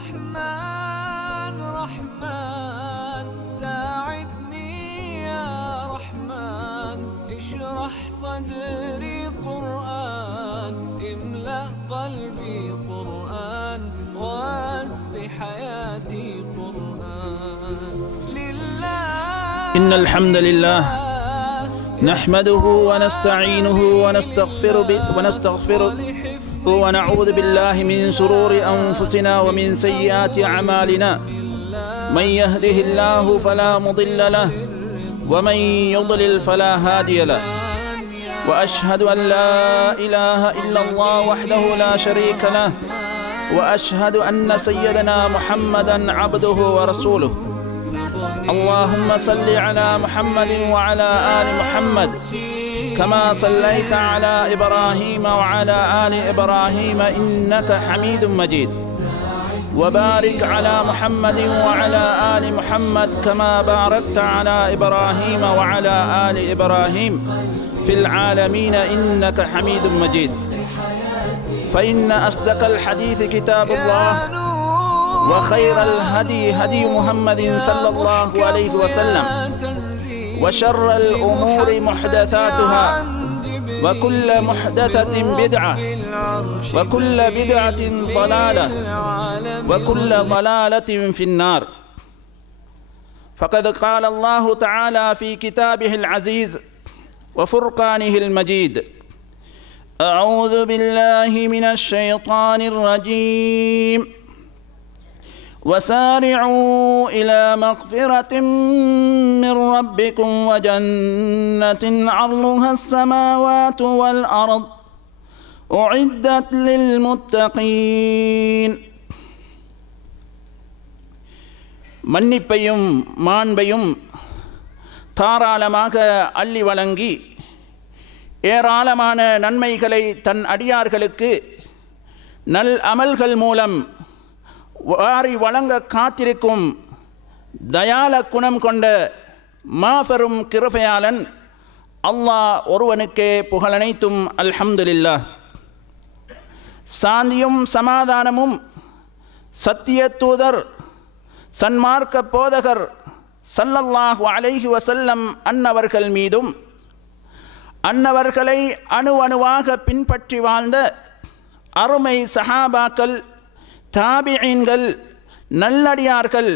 رحمن رحمن ساعدني يا رحمن اشرح صدري قرآن املأ قلبي قرآن واسق حياتي قرآن لله. إن الحمد لله نحمده ونستعينه ونستغفره ونعوذ بالله من شرور أنفسنا ومن سيئات أعمالنا. من يهده الله فلا مضل له ومن يضلل فلا هادي له. وأشهد أن لا إله إلا الله وحده لا شريك له وأشهد أن سيدنا محمدا عبده ورسوله. اللهم صل على محمد وعلى آل محمد كما صليت على إبراهيم وعلى آل إبراهيم إنك حميد مجيد. وبارك على محمد وعلى آل محمد كما باركت على إبراهيم وعلى آل إبراهيم في العالمين إنك حميد مجيد. فإن أصدق الحديث كتاب الله وخير الهدي هدي محمد صلى الله عليه وسلم وشر الأمور محدثاتها وكل محدثة بدعة وكل بدعة ضلالة وكل ضلالة في النار. فقد قال الله تعالى في كتابه العزيز وفرقانه المجيد: أعوذ بالله من الشيطان الرجيم وسارعوا إلى مغفرة من ربكم وجنة عرضها السماوات والأرض أعدت للمتقين. மன்னிப்பையும் மாண்பையும் தாராளமாக அள்ளி வழங்கி ஏராளமான நன்மைகளை தன் அடியார்களுக்கு நல் அமல்கள் மூலம் வாரி வழங்க காத்திருக்கும் தயால குணம் கொண்ட மாபெரும் கிருபையாளன் அல்லாஹ் ஒருவனுக்கே புகழனைத்தும் அல்ஹம்துலில்லாஹ். சாந்தியும் சமாதானமும் சத்திய தூதர் சன்மார்க்க போதகர் ஸல்லல்லாஹு அலைஹி வஸல்லம் அன்னவர்கள் மீதும் அன்னவர்களை அணு அணுவாக பின்பற்றி வாழ்ந்த அருமை சஹாபாக்கள், தாபிஈன்கள், நல்லடியார்கள்,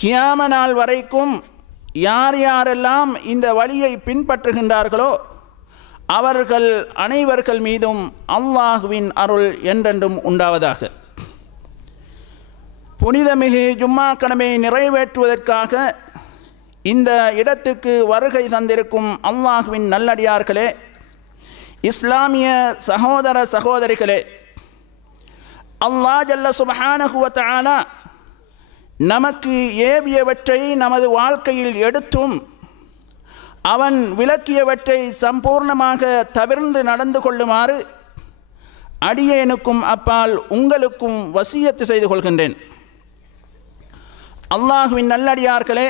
கியாம நாள் வரைக்கும் யார் யாரெல்லாம் இந்த வழியை பின்பற்றுகின்றார்களோ அவர்கள் அனைவர்கள் மீதும் அல்லாஹுவின் அருள் என்றென்றும் உண்டாவதாக. புனிதமிகு ஜும்மா கடமையை நிறைவேற்றுவதற்காக இந்த இடத்துக்கு வருகை தந்திருக்கும் அல்லாஹுவின் நல்லடியார்களே, இஸ்லாமிய சகோதர சகோதரிகளே, அல்லாஹ் ஜல்ல சுப்ஹானஹு வ தஆலா நமக்கு ஏவியவற்றை நமது வாழ்க்கையில் எடுத்தும் அவன் விலக்கியவற்றை சம்பூர்ணமாக தவிர்ந்து நடந்து கொள்ளுமாறு அடியேனுக்கும் அப்பால் உங்களுக்கும் வசியத்து செய்து கொள்கின்றேன். அல்லாஹுவின் நல்லடியார்களே,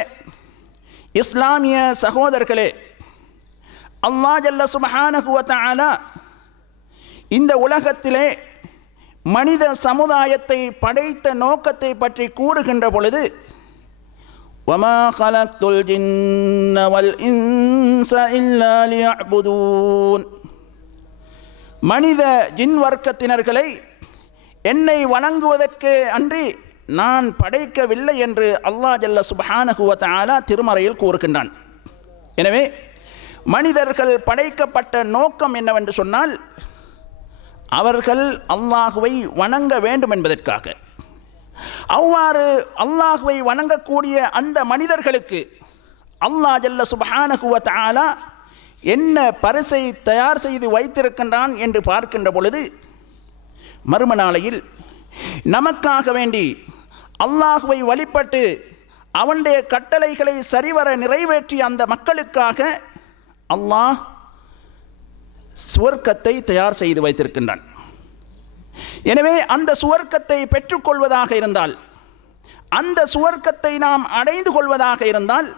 இஸ்லாமிய சகோதரர்களே, அல்லாஹ் ஜல்ல சுப்ஹானஹு வ தஆலா இந்த உலகத்திலே மனித சமுதாயத்தை படைத்த நோக்கத்தை பற்றி கூறுகின்ற பொழுது, வமா ஹலக்துல் ஜின்ன வல் இன்ஸ இல்லா லியஅ்புதூன், மனித ஜின் வர்க்கத்தினர்களை என்னை வணங்குவதற்கு அன்றி நான் படைக்கவில்லை என்று அல்லாஹ் ஜல்ல சுப்ஹானஹு வ தஆலா திருமறையில் கூறுகின்றான். எனவே மனிதர்கள் படைக்கப்பட்ட நோக்கம் என்னவென்று சொன்னால், அவர்கள் அல்லாஹுவை வணங்க வேண்டும் என்பதற்காக. அவ்வாறு அல்லாஹுவை வணங்கக்கூடிய அந்த மனிதர்களுக்கு அல்லாஹ் ஜல்ல சுப்ஹானஹு வ தஆலா என்ன பரிசை தயார் செய்து வைத்திருக்கின்றான் என்று பார்க்கின்ற பொழுது, மறும நாளையில் நமக்காக வேண்டி அல்லாஹுவை வழிபட்டு அவனுடைய கட்டளைகளை சரிவர நிறைவேற்றிய அந்த மக்களுக்காக அல்லாஹ் சுவர்க்கத்தை தயார் செய்து வைத்திருக்கின்றான். எனவே அந்த சுவர்க்கத்தை பெற்றுக்கொள்வதாக இருந்தால், அந்த சுவர்க்கத்தை நாம் அடைந்து கொள்வதாக இருந்தால்,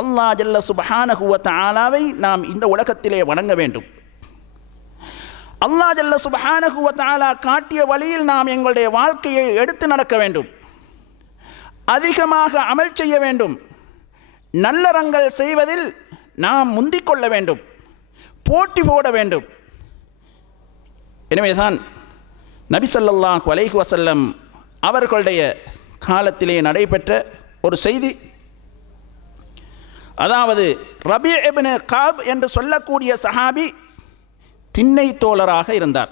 அல்லாஹ் ஜல்ல சுப்ஹானஹு வ தஆலாவை நாம் இந்த உலகத்திலே வணங்க வேண்டும். அல்லாஹ் ஜல்ல சுப்ஹானஹு வ தஆலா காட்டிய வழியில் நாம் எங்களுடைய வாழ்க்கையை எடுத்து நடக்க வேண்டும். அதிகமாக அமல் செய்ய வேண்டும். நல்லறங்கள் செய்வதில் நாம் முந்திக் கொள்ள வேண்டும், போட்டி போட வேண்டும். எனவேதான் நபி ஸல்லல்லாஹு அலைஹி வஸல்லம் அவர்களுடைய காலத்திலே நடைபெற்ற ஒரு செய்தி, அதாவது ரபீ இப்னு காப் என்று சொல்லக்கூடிய சஹாபி திண்ணை தோழராக இருந்தார்.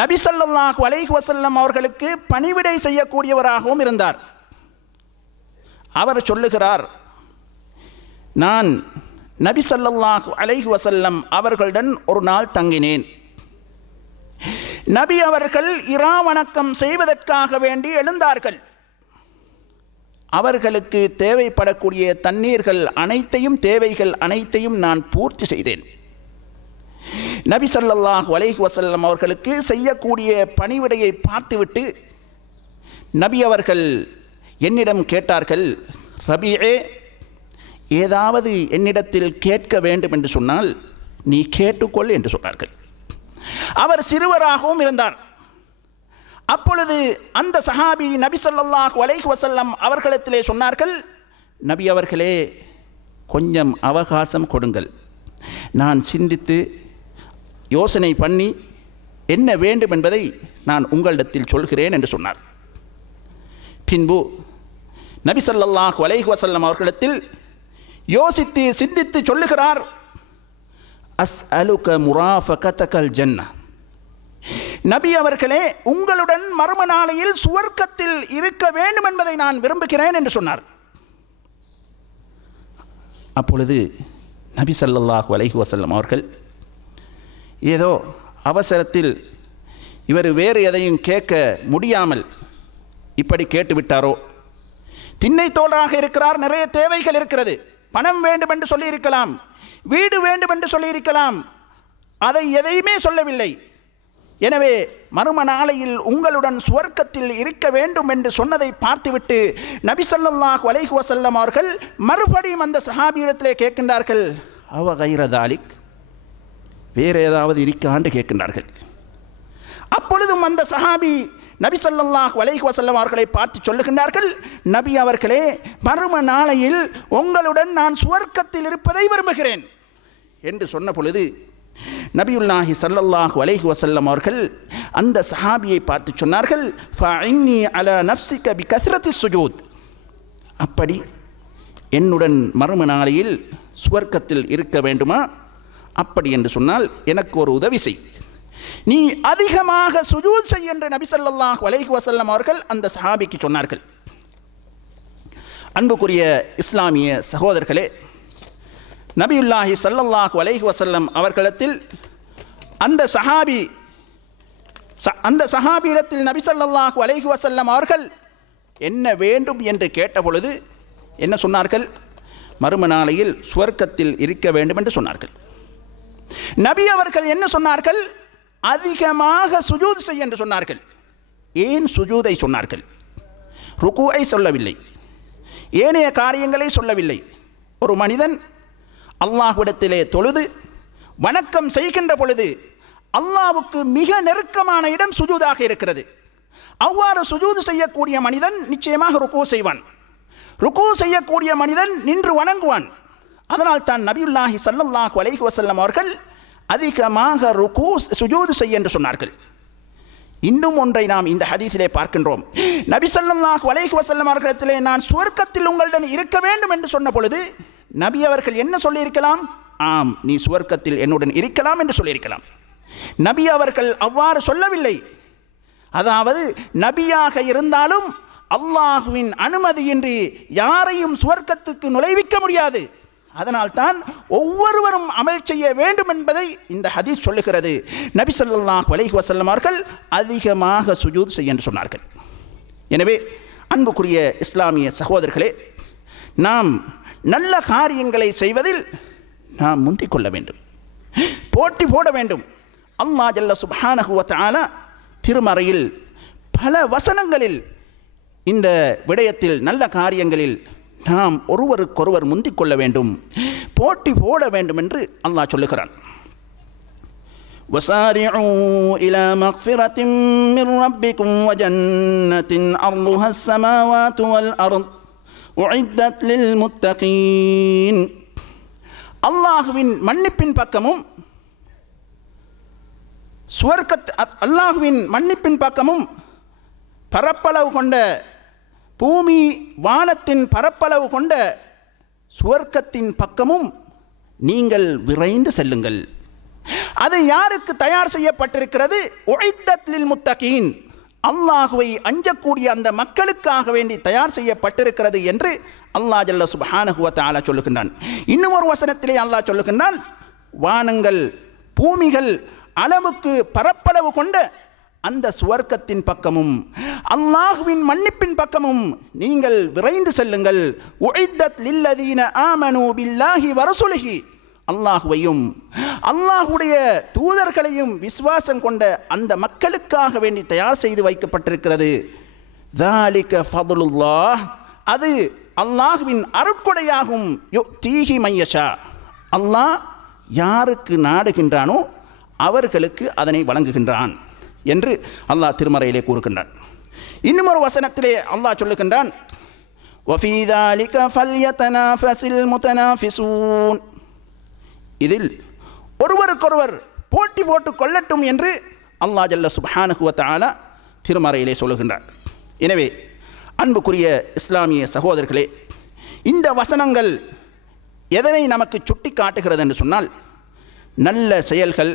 நபி ஸல்லல்லாஹு அலைஹி வஸல்லம் அவர்களுக்கு பணிவிடை செய்யக்கூடியவராகவும் இருந்தார். அவர் சொல்லுகிறார், நான் நபி ஸல்லல்லாஹு அலைஹி வஸல்லம் அவர்களுடன் ஒரு நாள் தங்கினேன். நபி அவர்கள் இரா வணக்கம் செய்வதற்காக வேண்டி எழுந்தார்கள். அவர்களுக்கு தேவைப்படக்கூடிய தண்ணீர்கள் அனைத்தையும், தேவைகள் அனைத்தையும் நான் பூர்த்தி செய்தேன். நபி ஸல்லல்லாஹு அலைஹி வஸல்லம் அவர்களுக்கு செய்யக்கூடிய பணிவிடையை பார்த்துவிட்டு நபி அவர்கள் என்னிடம் கேட்டார்கள், ரபீஏ, ஏதாவது என்னிடத்தில் கேட்க வேண்டும் என்று சொன்னால் நீ கேட்டுக்கொள் என்று சொன்னார்கள். அவர் சிறுவராகவும் இருந்தார். அப்பொழுது அந்த சஹாபி நபி ஸல்லல்லாஹு அலைஹி வஸல்லம் அவர்களிடத்திலே சொன்னார்கள், நபி அவர்களே, கொஞ்சம் அவகாசம் கொடுங்கள், நான் சிந்தித்து யோசனை பண்ணி என்ன வேண்டும் என்பதை நான் உங்களிடத்தில் சொல்கிறேன் என்று சொன்னார். பின்பு நபி ஸல்லல்லாஹு அலைஹி வஸல்லம் அவர்களிடத்தில் யோசித்து சிந்தித்து சொல்லுகிறார், அஸ்அலுக முராஃபகதகல் ஜன்னah, நபி அவர்களே, உங்களுடன் மறுமை நாளையில் சுவர்க்கத்தில் இருக்க வேண்டும் என்பதை நான் விரும்புகிறேன் என்று சொன்னார். அப்பொழுது நபி ஸல்லல்லாஹு அலைஹி வஸல்லம் அவர்கள் ஏதோ அவசரத்தில் இவர் வேறு எதையும் கேட்க முடியாமல் இப்படி கேட்டுவிட்டாரோ, திண்ணை தோழராக இருக்கிறார், நிறைய தேவைகள் இருக்கிறது, பணம் வேண்டும் என்று சொல்லியிருக்கலாம், வீடு வேண்டும் என்று சொல்லியிருக்கலாம், அதை எதையுமே சொல்லவில்லை. எனவே மறுமை நாளையில் உங்களுடன் சுவர்க்கத்தில் இருக்க வேண்டும் என்று சொன்னதை பார்த்துவிட்டு நபி ஸல்லல்லாஹு அலைஹி வஸல்லம் அவர்கள் மறுபடியும் அந்த சஹாபியிடத்திலே கேட்கின்றார்கள், அவ கைர தாலிக், வேறு ஏதாவது இருக்காண்டு கேட்கின்றார்கள். அப்பொழுதும் அந்த சஹாபி நபி ஸல்லல்லாஹு அலைஹி வஸல்லம் அவர்களை பார்த்து சொல்லுகின்றார்கள், நபி அவர்களே, மறுமை நாளையில் உங்களுடன் நான் சுவர்க்கத்தில் இருப்பதை விரும்புகிறேன் என்று சொன்ன பொழுது நபியுல்லாஹி ஸல்லல்லாஹு அலைஹி வஸல்லம் அவர்கள் அந்த சஹாபியை பார்த்து சொன்னார்கள், ஃபஇன்னி அலா நஃப்ஸிக பிகஸ்ரத்தி சுஜூத், அப்படி என்னுடன் மறுமை நாளையில் சுவர்க்கத்தில் இருக்க வேண்டுமா? அப்படி என்று சொன்னால் எனக்கு ஒரு உதவி செய், நீ அதிகமாக சுஜூத் செய் என்று நபி ஸல்லல்லாஹு அலைஹி வஸல்லம் அவர்கள் அந்த சஹாபிக்கு சொன்னார்கள். அன்புக்குரிய இஸ்லாமிய சகோதரர்களே, நபியுல்லாஹி ஸல்லல்லாஹு அலைஹி வஸல்லம் அவர்களிடத்தில் அந்த சஹாபியிடத்தில் நபி ஸல்லல்லாஹு அலைஹி வஸல்லம் அவர்கள் என்ன வேண்டும் என்று கேட்ட பொழுது என்ன சொன்னார்கள்? மறுமை நாளையில் சுவர்க்கத்தில் இருக்க வேண்டும் என்று சொன்னார்கள். நபி அவர்கள் என்ன சொன்னார்கள்? அதிகமாக சுஜூத் செய் என்று சொன்னார்கள். ஏன் சுஜூதை சொன்னார்கள்? ருக்குவை சொல்லவில்லை, ஏனைய காரியங்களை சொல்லவில்லை. ஒரு மனிதன் அல்லாஹ்விடத்திலே தொழுது வணக்கம் செய்கின்ற பொழுது அல்லாஹ்வுக்கு மிக நெருக்கமான இடம் சுஜூதாக இருக்கிறது. அவ்வாறு சுஜூது செய்யக்கூடிய மனிதன் நிச்சயமாக ருக்கு செய்வான். ருக்கு செய்யக்கூடிய மனிதன் நின்று வணங்குவான். அதனால் தான் நபியுல்லாஹி ஸல்லல்லாஹு அலைஹி வஸல்லம் அவர்கள் அதிகமாக ருக்கு சுஜூது செய்ய என்று சொன்னார்கள். இன்னும் ஒன்றை நாம் இந்த ஹதீஸிலே பார்க்கின்றோம். நபி ஸல்லல்லாஹு அலைஹி வஸல்லம் அவர்களிடத்திலே நான் சுவர்க்கத்தில் உங்களுடன் இருக்க வேண்டும் என்று சொன்ன பொழுது நபி அவர்கள் என்ன சொல்லியிருக்கலாம்? ஆம், நீ சுவர்க்கத்தில் என்னுடன் இருக்கலாம் என்று சொல்லியிருக்கலாம். நபி அவர்கள் அவ்வாறு சொல்லவில்லை. அதாவது நபியாக இருந்தாலும் அல்லாஹுவின் அனுமதியின்றி யாரையும் சுவர்க்கத்துக்கு நுழைவிக்க முடியாது. அதனால்தான் ஒவ்வொருவரும் அமல் செய்ய வேண்டும் என்பதை இந்த ஹதீஸ் சொல்லுகிறது. நபி ஸல்லல்லாஹு அலைஹி வஸல்லம் அவர்கள் அதிகமாக சுஜூத் செய்ய என்று சொன்னார்கள். எனவே அன்புக்குரிய இஸ்லாமிய சகோதரர்களே, நாம் நல்ல காரியங்களை செய்வதில் நாம் முந்திக் கொள்ள வேண்டும், போட்டி போட வேண்டும். அல்லாஹ் ஜல்ல சுப்ஹானஹு வ தஆலா திருமறையில் பல வசனங்களில் இந்த விடயத்தில் நல்ல காரியங்களில் நாம் ஒருவருக்கொருவர் முந்திக் கொள்ள வேண்டும், போட்டி போட வேண்டும் என்று அல்லாஹ் சொல்லுகிறான். وسارعوا إلى مغفرة من ربكم وجنة عرضها السماوات والأرض أعدت للمتقين அல்லாஹ்வின் மன்னிப்பின் பக்கமும் அல்லாஹ்வின் மன்னிப்பின் பக்கமும் பரப்பளவு கொண்ட பூமி வானத்தின் பரப்பளவு கொண்ட சுவர்க்கத்தின் பக்கமும் நீங்கள் விரைந்து செல்லுங்கள். அது யாருக்கு தயார் செய்யப்பட்டிருக்கிறது? உஇத்தத் லில் முத்தகீன், அல்லாஹுவை அஞ்சக்கூடிய அந்த மக்களுக்காக வேண்டி தயார் செய்யப்பட்டிருக்கிறது என்று அல்லாஹ் ஜல்ல சுப்ஹானஹு வ தஆலா சொல்லுகின்றான். இன்னும் ஒரு வசனத்திலே அல்லாஹ் சொல்லுகின்றான், வானங்கள் பூமிகள் அளவுக்கு பரப்பளவு கொண்ட அந்த சுவர்க்கத்தின் பக்கமும் அல்லாஹ்வின் மன்னிப்பின் பக்கமும் நீங்கள் விரைந்து செல்லுங்கள். உஇத்தத் லில்லதீன ஆமனூ பில்லாஹி வ ரசூலிஹி, அல்லாஹுவையும் அல்லாஹுடைய தூதர்களையும் விசுவாசம் கொண்ட அந்த மக்களுக்காக வேண்டி தயார் செய்து வைக்கப்பட்டிருக்கிறது. ذَلِكَ فَضْلُ اللَّهِ, அது அல்லாஹுவின் அருட்கொடையாகும். யுக்தீஹி மய்யஷா, அல்லாஹ் யாருக்கு நாடுகின்றானோ அவர்களுக்கு அதனை வழங்குகின்றான் என்று அல்லாஹ் திருமறையிலே கூறுகின்றான். இன்னும் ஒரு வசனத்திலே அல்லாஹ் சொல்லுகின்றான், وَفِي ذَلِكَ فَلْيَتَنَافَسِ الْمُتَنَافِسُونَ, இதில் ஒருவருக்கொருவர் போட்டி போட்டு கொள்ளட்டும் என்று அல்லாஹ் ஜல்ல சுப்ஹானஹு வ தஆலா திருமறையிலே சொல்லுகின்றார். எனவே அன்புக்குரிய இஸ்லாமிய சகோதரர்களே, இந்த வசனங்கள் எதனை நமக்கு சுட்டி காட்டுகிறது என்று சொன்னால், நல்ல செயல்கள்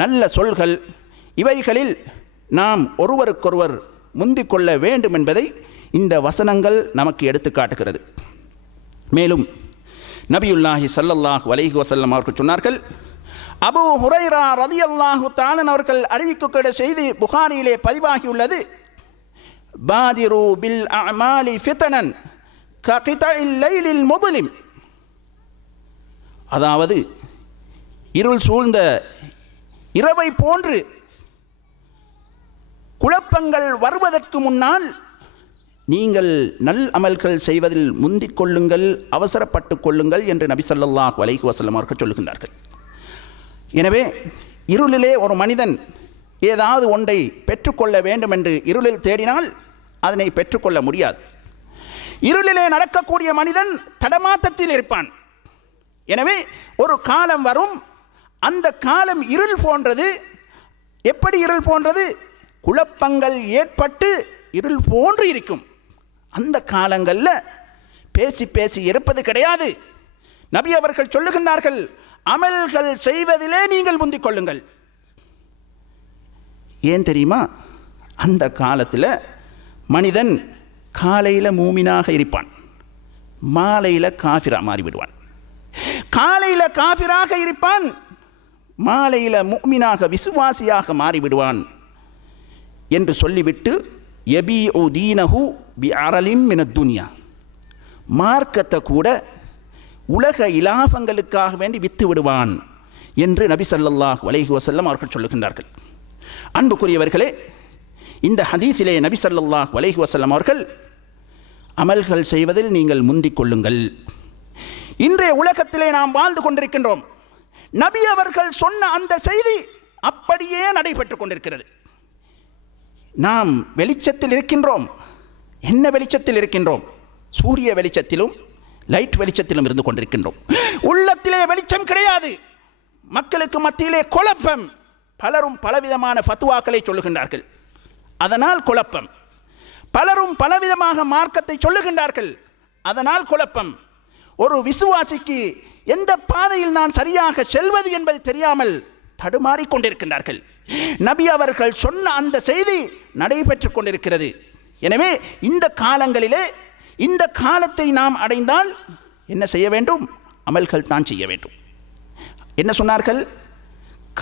நல்ல சொல்கள் இவைகளில் நாம் ஒருவருக்கொருவர் முந்திக் கொள்ள வேண்டும் என்பதை இந்த வசனங்கள் நமக்கு எடுத்து காட்டுகிறது. மேலும் நபியுல்லாஹி ஸல்லல்லாஹு அலைஹி வஸல்லம் அவர்கள் சொன்னார்கள், அபூ ஹுரைரா ரலியல்லாஹு தஆலா அவர்கள் அறிவிக்கக்கூடிய செய்தி புகாரியிலே பதிவாகியுள்ளது, பாதிரு பில் அமாலி ஃபித்னன் ககிதஇல் லைலில் முظلم, அதாவது இருள் சூழ்ந்த இரவை போன்று குழப்பங்கள் வருவதற்கு முன்னால் நீங்கள் நல் அமல்கள் செய்வதில் முந்திக் கொள்ளுங்கள், அவசரப்பட்டு கொள்ளுங்கள் என்று நபி ஸல்லல்லாஹு அலைஹி வஸல்லம் அவர்கள் சொல்லுகின்றார்கள். எனவே இருளிலே ஒரு மனிதன் ஏதாவது ஒன்றை பெற்றுக்கொள்ள வேண்டும் என்று இருளில் தேடினால் அதனை பெற்றுக்கொள்ள முடியாது. இருளிலே நடக்கக்கூடிய மனிதன் தடமாற்றத்தில் இருப்பான். எனவே ஒரு காலம் வரும், அந்த காலம் இருள் போன்றது. எப்படி இருள் போன்றது? குழப்பங்கள் ஏற்பட்டு இருள் போன்று இருக்கும். அந்த காலங்களில் பேசி பேசி இருப்பது கிடையாது. நபி அவர்கள் சொல்லுகின்றார்கள், அமல்கள் செய்வதிலே நீங்கள் முந்திக் கொள்ளுங்கள். ஏன் தெரியுமா? அந்த காலத்தில் மனிதன் காலையில் மூமினாக இருப்பான், மாலையில் காஃபிரா மாறிவிடுவான். காலையில் காஃபிராக இருப்பான், மாலையில் முஃமினாக விசுவாசியாக மாறிவிடுவான் என்று சொல்லிவிட்டு யபீஉ தீனஹு பிஅரலின் மினத் துன்யா, மார்க்கத்தை கூட உலக இலாபங்களுக்காக வேண்டி வித்து விடுவான் என்று நபி ஸல்லல்லாஹு அலைஹி வஸல்லம் அவர்கள் சொல்லுகின்றார்கள். அன்புக்குரியவர்களே, இந்த ஹதீஸிலே நபி ஸல்லல்லாஹு அலைஹி வஸல்லம் அவர்கள் அமல்கள் செய்வதில் நீங்கள் முந்திக் கொள்ளுங்கள். இன்றைய உலகத்திலே நாம் வாழ்ந்து கொண்டிருக்கின்றோம். நபி அவர்கள் சொன்ன அந்த செய்தி அப்படியே நடைபெற்று கொண்டிருக்கிறது. நாம் வெளிச்சத்தில் இருக்கின்றோம். என்ன வெளிச்சத்தில் இருக்கின்றோம்? சூரிய வெளிச்சத்திலும் லைட் வெளிச்சத்திலும் இருந்து கொண்டிருக்கின்றோம். உள்ளத்திலே வெளிச்சம் கிடையாது. மக்களுக்கு மத்தியிலே குழப்பம். பலரும் பலவிதமான ஃபத்வாக்களை சொல்லுகின்றார்கள், அதனால் குழப்பம். பலரும் பலவிதமாக மார்க்கத்தை சொல்லுகின்றார்கள், அதனால் குழப்பம். ஒரு விசுவாசிக்கு எந்த பாதையில் நான் சரியாக செல்வது என்பது தெரியாமல் தடுமாறிக் கொண்டிருக்கின்றார்கள். நபி அவர்கள் சொன்ன அந்த செய்தி நடைபெற்று கொண்டிருக்கிறது. எனவே இந்த காலங்களிலே இந்த காலத்தை நாம் அடைந்தால் என்ன செய்ய வேண்டும்? அமல்கள் தான் செய்ய வேண்டும். என்ன சொன்னார்கள்?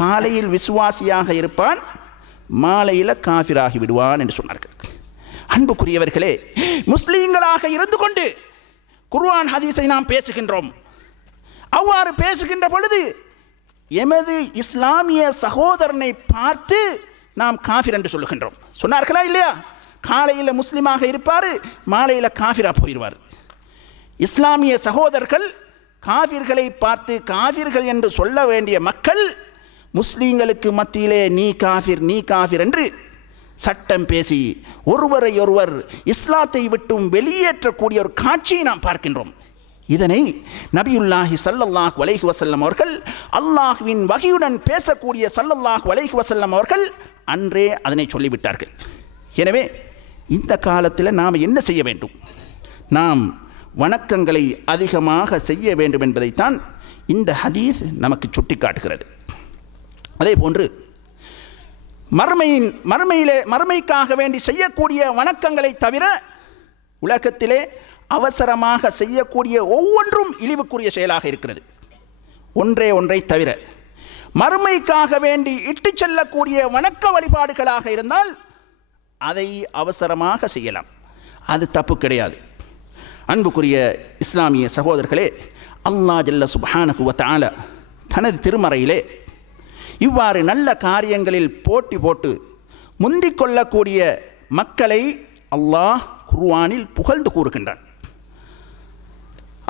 காலையில் விசுவாசியாக இருப்பான், மாலையில் காஃபிராகி விடுவான் என்று சொன்னார்கள். அன்புக்குரியவர்களே, முஸ்லீம்களாக இருந்து கொண்டு குர்ஆன் ஹதீஸை நாம் பேசுகின்றோம். அவ்வாறு பேசுகின்ற பொழுது எமது இஸ்லாமிய சகோதரனை பார்த்து நாம் காஃபிர் என்று சொல்லுகின்றோம். சொன்னார்களா இல்லையா? காலையில் முஸ்லீமாக இருப்பார், மாலையில் காஃபிரா போயிடுவார். இஸ்லாமிய சகோதரர்கள் காஃபிர்களை பார்த்து காஃபிர்கள் என்று சொல்ல வேண்டிய மக்கள் முஸ்லீம்களுக்கு மத்தியிலே நீ காஃபிர் என்று சட்டம் பேசி ஒருவரை ஒருவர் இஸ்லாத்தை விட்டும் வெளியேற்றக்கூடிய ஒரு காட்சியை நாம் பார்க்கின்றோம். இதனை நபியுல்லாஹி ஸல்லல்லாஹு அலைஹி வஸல்லம் அவர்கள், அல்லாஹ்வின் வஹியுடன் பேசக்கூடிய ஸல்லல்லாஹு அலைஹி வஸல்லம் அவர்கள் அன்றே அதனை சொல்லிவிட்டார்கள். எனவே இந்த காலத்தில் நாம் என்ன செய்ய வேண்டும்? நாம் வணக்கங்களை அதிகமாக செய்ய வேண்டும் என்பதைத்தான் இந்த ஹதீஸ் நமக்கு சுட்டிக்காட்டுகிறது. அதே போன்று மறுமைக்காக வேண்டி செய்யக்கூடிய வணக்கங்களை தவிர உலகத்திலே அவசரமாக செய்யக்கூடிய ஒவ்வொன்றும் இழிவுக்குரிய செயலாக இருக்கிறது. ஒன்றை தவிர மறுமைக்காக வேண்டி இட்டு செல்லக்கூடிய வணக்க வழிபாடுகளாக இருந்தால் அதை அவசரமாக செய்யலாம், அது தப்பு கிடையாது. அன்புக்குரிய இஸ்லாமிய சகோதரர்களே, அல்லாஹ் ஜல்ல சுப்ஹானஹு வ தஆலா தனது திருமறையிலே இவ்வாறு நல்ல காரியங்களில் போட்டி போட்டு முந்திக் கொள்ளக்கூடிய மக்களை அல்லாஹ் குர்ஆனில் புகழ்ந்து கூறுகின்றான்.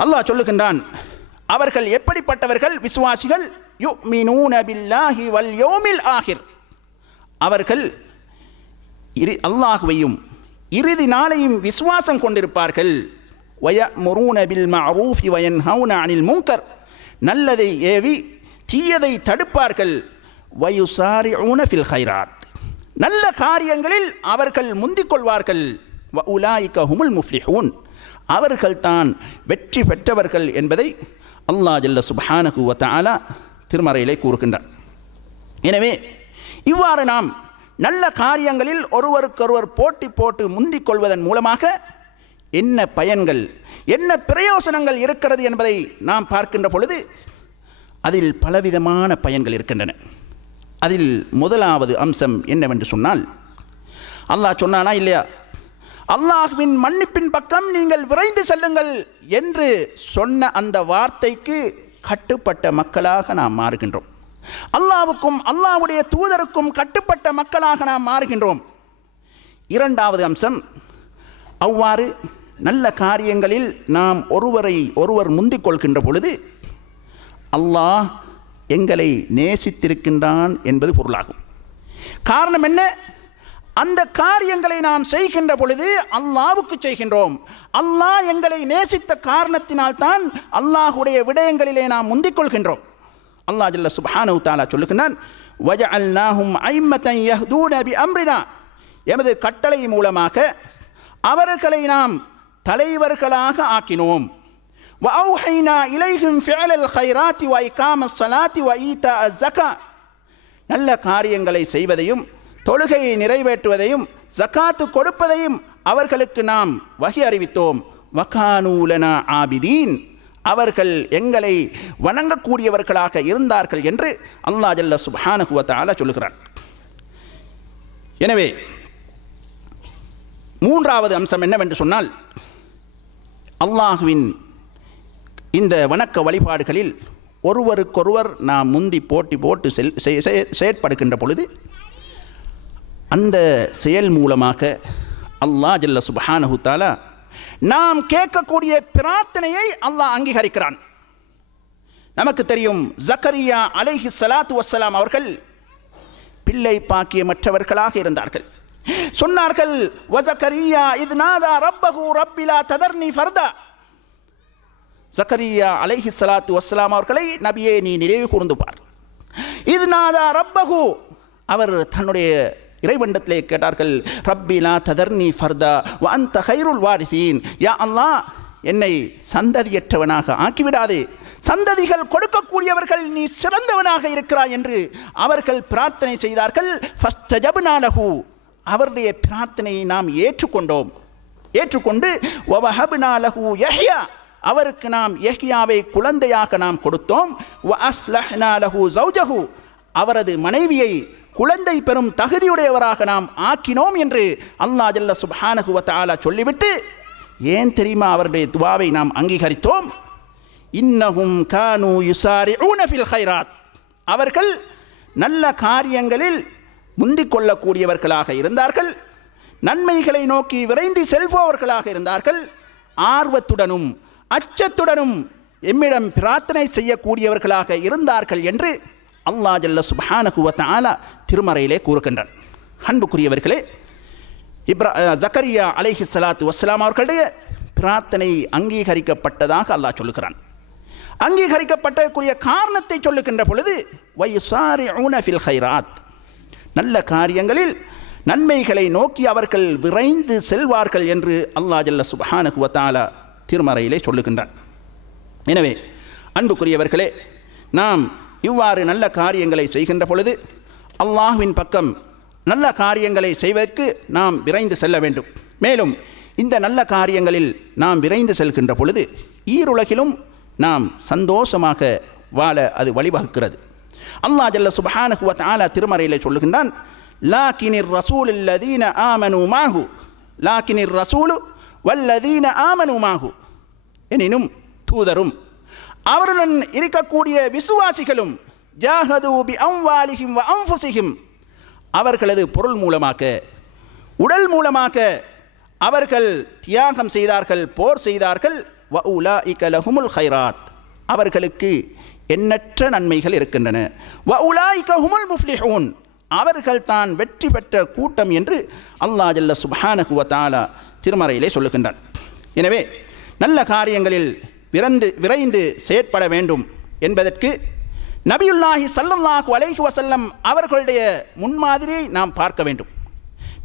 அல்லாஹ் சொல்லுகின்றான், அவர்கள் எப்படிப்பட்டவர்கள்? விசுவாசிகள் யுமினூன பில்லாஹி வல் யௌமில் ஆகிர், அவர்கள் அல்லாஹ்வையும் இறுதி நாளையும் விசுவாசம் கொண்டிருப்பார்கள். வயமுரூன பில் மஅரூஃபி வயன்ஹவுன அனில் முன்கர், நல்லதை ஏவி தீயதை தடுப்பார்கள். வயுசாரிஊன ஃபில் கைராத், நல்ல காரியங்களில் அவர்கள் முந்திக் கொள்வார்கள். வ உலாயிக ஹுமுல் முஃப்லிஹூன், அவர்கள்தான் வெற்றி பெற்றவர்கள் என்பதை அல்லாஹ் ஜல்ல சுப்ஹானஹு வ தஆலா திருமறையிலே கூறுகின்றார். எனவே இவ்வாறு நாம் நல்ல காரியங்களில் ஒருவருக்கொருவர் போட்டி போட்டு முந்திக் கொள்வதன் மூலமாக என்ன பயன்கள், என்ன பிரயோசனங்கள் இருக்கிறது என்பதை நாம் பார்க்கின்ற பொழுது அதில் பலவிதமான பயன்கள் இருக்கின்றன. அதில் முதலாவது அம்சம் என்னவென்று சொன்னால், அல்லாஹ் சொன்னானா இல்லையா, அல்லாஹ்வின் மன்னிப்பின் பக்கம் நீங்கள் விரைந்து செல்லுங்கள் என்று சொன்ன அந்த வார்த்தைக்கு கட்டுப்பட்ட மக்களாக நாம் மாறுகின்றோம். அல்லாஹ்வுக்கும் அல்லாஹ்வுடைய தூதருக்கும் கட்டுப்பட்ட மக்களாக நாம் மாறுகின்றோம். இரண்டாவது அம்சம், அவ்வாறு நல்ல காரியங்களில் நாம் ஒருவரை ஒருவர் முந்திக் கொள்கின்ற பொழுது அல்லாஹ் எங்களை நேசித்திருக்கின்றான் என்பது பொருளாகும். காரணம் என்ன? அந்த காரியங்களை நாம் செய்கின்ற பொழுது அல்லாஹ்வுக்கு செய்கின்றோம். அல்லாஹ் எங்களை நேசித்த காரணத்தினால்தான் அல்லாஹ்வுடைய விடயங்களிலே நாம் முந்திக் கொள்கின்றோம். அல்லாஹ் ஜல்ல சுப்ஹானஹு தஆலா சொல்லுகின்றான், வஜஅல்நாஹும் அய்மத்தன் யஹ்தூன பிஅம்ரினா, எமது கட்டளை மூலமாக அவர்களை நாம் தலைவர்களாக ஆக்கினோம். வஅவ்ஹைனா இலைஹிம் ஃபிஅலல் கைராத்தி வ இகாமஸ் ஸலாத்தி வ ஈதாஅஸ் ஸகா, நல்ல காரியங்களை செய்வதையும் தொழுகையை நிறைவேற்றுவதையும் ஜகாத்து கொடுப்பதையும் அவர்களுக்கு நாம் வஹி அறிவித்தோம். வகானூ லனா ஆபிதீன், அவர்கள் எங்களை வணங்கக்கூடியவர்களாக இருந்தார்கள் என்று அல்லாஹ் ஜல்ல சுப்ஹானஹு வ தஆலா சொல்லுகிறான். எனவே மூன்றாவது அம்சம் என்னவென்று சொன்னால், அல்லாஹ்வின் இந்த வணக்க வழிபாடுகளில் ஒருவருக்கொருவர் நாம் முந்தி போட்டி போட்டு செயற்படுகின்ற பொழுது அந்த செயல் மூலமாக அல்லாஹ் ஜல்ல சுப்ஹானஹு தஆலா நாம் கேட்கக்கூடிய பிரார்த்தனையை அல்லாஹ் அங்கீகரிக்கிறான். நமக்கு தெரியும், ஜக்கரியா அலைஹி ஸலாத்து வஸ்ஸலாம் அவர்கள் பிள்ளை பாக்கியமற்றவர்களாக இருந்தார்கள். சொன்னார்கள், வஸக்கரியா இத் நாதா ரப்பஹு ரப்பி லா ததர்னி ஃபர்தா, ஜக்கரியா அலைஹி ஸலாத்து வஸ்ஸலாம் அவர்களை நபியே நீ நினைவு கூர்ந்து பார். இத் நாதா ரப்பஹு, அவர் தன்னுடைய இறைவண்டத்திலே கேட்டார்கள், ரப்பி லா ததர்னி ஃபர்தா வ அன்த கைருல் வாரிசீன், யா அல்லாஹ் என்னை சந்ததியற்றவனாக ஆக்கிவிடாதே, சந்ததிகள் கொடுக்கக்கூடியவர்கள் நீ சிறந்தவனாக இருக்கிறாய் என்று அவர்கள் பிரார்த்தனை செய்தார்கள். ஃபஸ்தஜப்னா லஹு, அவருடைய பிரார்த்தனையை நாம் ஏற்றுக்கொண்டு வவஹப்னா லஹு யஹ்யா, அவருக்கு நாம் யஹ்யாவை குழந்தையாக நாம் கொடுத்தோம். வ அஸ்லஹ்னா லஹு ஸௌஜஹு, அவரது மனைவியை குழந்தை பெறும் தகுதியுடையவராக நாம் ஆக்கினோம் என்று அல்லாஹ் ஜல்ல சுப்ஹானஹு வ தஆலா சொல்லிவிட்டு, ஏன் தெரியுமா அவருடைய துஆவை நாம் அங்கீகரித்தோம்? இன்னஹும் கானூ யுசாரிஊன ஃபில் கைராத், அவர்கள் நல்ல காரியங்களில் முந்திக் கொள்ளக்கூடியவர்களாக இருந்தார்கள், நன்மைகளை நோக்கி விரைந்து செல்பவர்களாக இருந்தார்கள், ஆர்வத்துடனும் அச்சத்துடனும் எம்மிடம் பிரார்த்தனை செய்யக்கூடியவர்களாக இருந்தார்கள் என்று அல்லாஹ் ஜல்ல சுப்ஹானஹு வ தஆலா திருமறையிலே கூறுகின்றான். அன்புக்குரியவர்களே, ஜக்கரியா அலைஹிஸ்ஸலாத்து வஸ்ஸலாம் அவர்களுடைய பிரார்த்தனை அங்கீகரிக்கப்பட்டதாக அல்லாஹ் சொல்லுகிறான். அங்கீகரிக்கப்பட்டக்கூடிய காரணத்தை சொல்லுகின்ற பொழுது வயுசாரிஊன ஃபில் கைராத், நல்ல காரியங்களில் நன்மைகளை நோக்கி அவர்கள் விரைந்து செல்வார்கள் என்று அல்லாஹ் ஜல்ல சுப்ஹானஹு வ தஆலா திருமறையிலே சொல்லுகின்றான். எனவே அன்புக்குரியவர்களே, நாம் இவ்வாறு நல்ல காரியங்களை செய்கின்ற பொழுது அல்லாஹ்வின் பக்கம் நல்ல காரியங்களை செய்வதற்கு நாம் விரைந்து செல்ல வேண்டும். மேலும் இந்த நல்ல காரியங்களில் நாம் விரைந்து செல்கின்ற பொழுது ஈருலகிலும் நாம் சந்தோஷமாக வாழ அது வழிவகுக்கிறது. அல்லாஹ் ஜல்ல சுப்ஹானஹு வ தஆலா திருமறையிலே சொல்லுகின்றான், லாக்கினிர் ரசூல் அல்லதீன ஆமனு மாஹு, லாக்கினிர் ரசூலு வல்லதீன ஆமனு மாஹு, எனினும் தூதரும் அவருடன் இருக்கக்கூடிய விசுவாசிகளும் ஜாஹது பி அம்வாலிஹிம் வ அன்ஃபுஸிஹிம், அவர்களது பொருள் மூலமாக உடல் மூலமாக அவர்கள் தியாகம் செய்தார்கள், போர் செய்தார்கள். வ உலாஇக லஹுமுல் கைராத், அவர்களுக்கு எண்ணற்ற நன்மைகள் இருக்கின்றன. வ உலாஇக ஹுமுல் முஃப்லிஹூன், அவர்கள் தான் வெற்றி பெற்ற கூட்டம் என்று அல்லாஹ் ஜல்ல சுப்ஹானஹு வ தஆலா திருமறையிலே சொல்லுகின்றான். எனவே நல்ல காரியங்களில் விரைந்து செயற்பட வேண்டும் என்பதற்கு நபியுல்லாஹி ஸல்லல்லாஹு அலைஹி வஸல்லம் அவர்களுடைய முன்மாதிரியை நாம் பார்க்க வேண்டும்.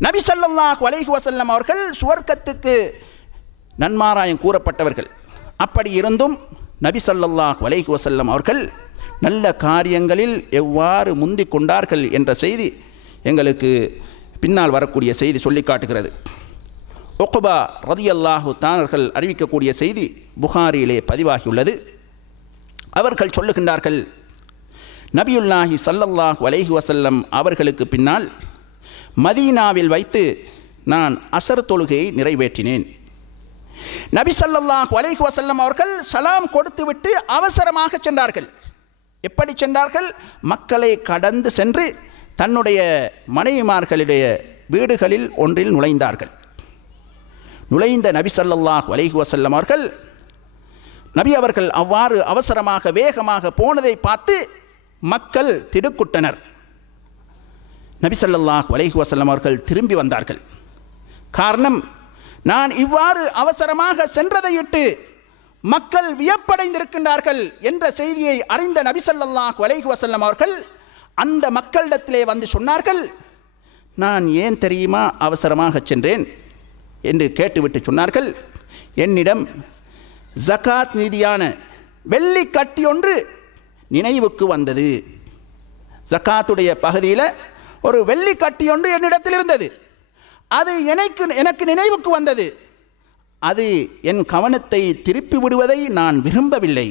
நபி ஸல்லல்லாஹு அலைஹி வஸல்லம் அவர்கள் சுவர்க்கத்துக்கு நன்மாராயம் கூறப்பட்டவர்கள். அப்படி இருந்தும் நபி ஸல்லல்லாஹு அலைஹி வஸல்லம் அவர்கள் நல்ல காரியங்களில் எவ்வாறு முந்திக் கொண்டார்கள் என்ற செய்தி எங்களுக்கு பின்னால் வரக்கூடிய செய்தி சொல்லி காட்டுகிறது. உக்பா ரலியல்லாஹு தஆலா அறிவிக்கக்கூடிய செய்தி புகாரியிலே பதிவாகியுள்ளது. அவர்கள் சொல்லுகின்றார்கள், நபியுல்லாஹி ஸல்லல்லாஹு அலைஹி வஸல்லம் அவர்களுக்கு பின்னால் மதீனாவில் வைத்து நான் அஸர் தொழுகையை நிறைவேற்றினேன். நபி ஸல்லல்லாஹு அலைஹி வஸல்லம் அவர்கள் சலாம் கொடுத்துவிட்டு அவசரமாக சென்றார்கள். எப்படி சென்றார்கள்? மக்களை கடந்து சென்று தன்னுடைய மனைவிமார்களுடைய வீடுகளில் ஒன்றில் நுழைந்தார்கள். நுழைந்த நபி ஸல்லல்லாஹு அலைஹி வஸல்லம் அவர்கள் அவ்வாறு அவசரமாக வேகமாக போனதை பார்த்து மக்கள் திடுக்குட்டனர். நபி ஸல்லல்லாஹு அலைஹி வஸல்லம் அவர்கள் திரும்பி வந்தார்கள். காரணம், நான் இவ்வாறு அவசரமாக சென்றதையிட்டு மக்கள் வியப்படைந்திருக்கின்றார்கள் என்ற செய்தியை அறிந்த நபி ஸல்லல்லாஹு அலைஹி வஸல்லம் அவர்கள் அந்த மக்களிடத்திலே வந்து சொன்னார்கள், நான் ஏன் தெரியுமா அவசரமாக சென்றேன் என்று கேட்டுவிட்டு சொன்னார்கள், என்னிடம் ஜகாத் நிதியான வெள்ளி கட்டி ஒன்று நினைவுக்கு வந்தது. ஜகாத்துடைய பகுதியில் ஒரு வெள்ளி கட்டி ஒன்று என்னிடத்தில் இருந்தது. அது எனக்கு நினைவுக்கு வந்தது. அது என் கவனத்தை திருப்பி விடுவதை நான் விரும்பவில்லை.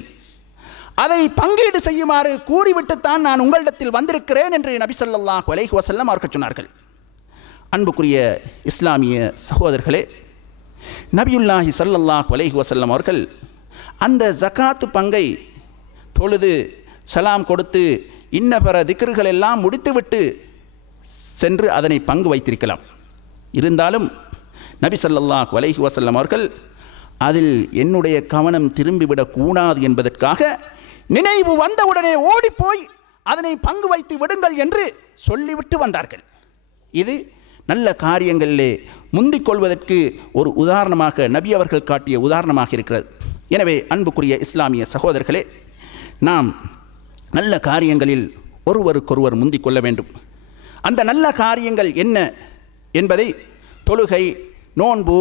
அதை பங்கீடு செய்யுமாறு கூறிவிட்டுத்தான் நான் உங்களிடத்தில் வந்திருக்கிறேன் என்று நபி ஸல்லல்லாஹு அலைஹி வஸல்லம் அவர்கள் சொன்னார்கள். அன்புக்குரிய இஸ்லாமிய சகோதரர்களே, நபியுல்லாஹி ஸல்லல்லாஹு அலைஹி வஸல்லம் அவர்கள் அந்த ஜகாத்து பங்கை தொழுது சலாம் கொடுத்து இன்ன பிற திக்ர்கள் எல்லாம் முடித்துவிட்டு சென்று அதனை பங்கு வைத்திருக்கலாம். இருந்தாலும் நபி ஸல்லல்லாஹு அலைஹி வஸல்லம் அவர்கள் அதில் என்னுடைய கவனம் திரும்பிவிடக்கூடாது என்பதற்காக நினைவு வந்தவுடனே ஓடிப்போய் அதனை பங்கு வைத்து விடுங்கள் என்று சொல்லிவிட்டு வந்தார்கள். இது நல்ல காரியங்களிலே முந்திக் கொள்வதற்கு ஒரு உதாரணமாக நபி அவர்கள் காட்டிய உதாரணமாக இருக்கிறது. எனவே அன்புக்குரிய இஸ்லாமிய சகோதரர்களே, நாம் நல்ல காரியங்களில் ஒருவருக்கொருவர் முந்திக் கொள்ள வேண்டும். அந்த நல்ல காரியங்கள் என்ன என்பதை தொழுகை, நோன்பு,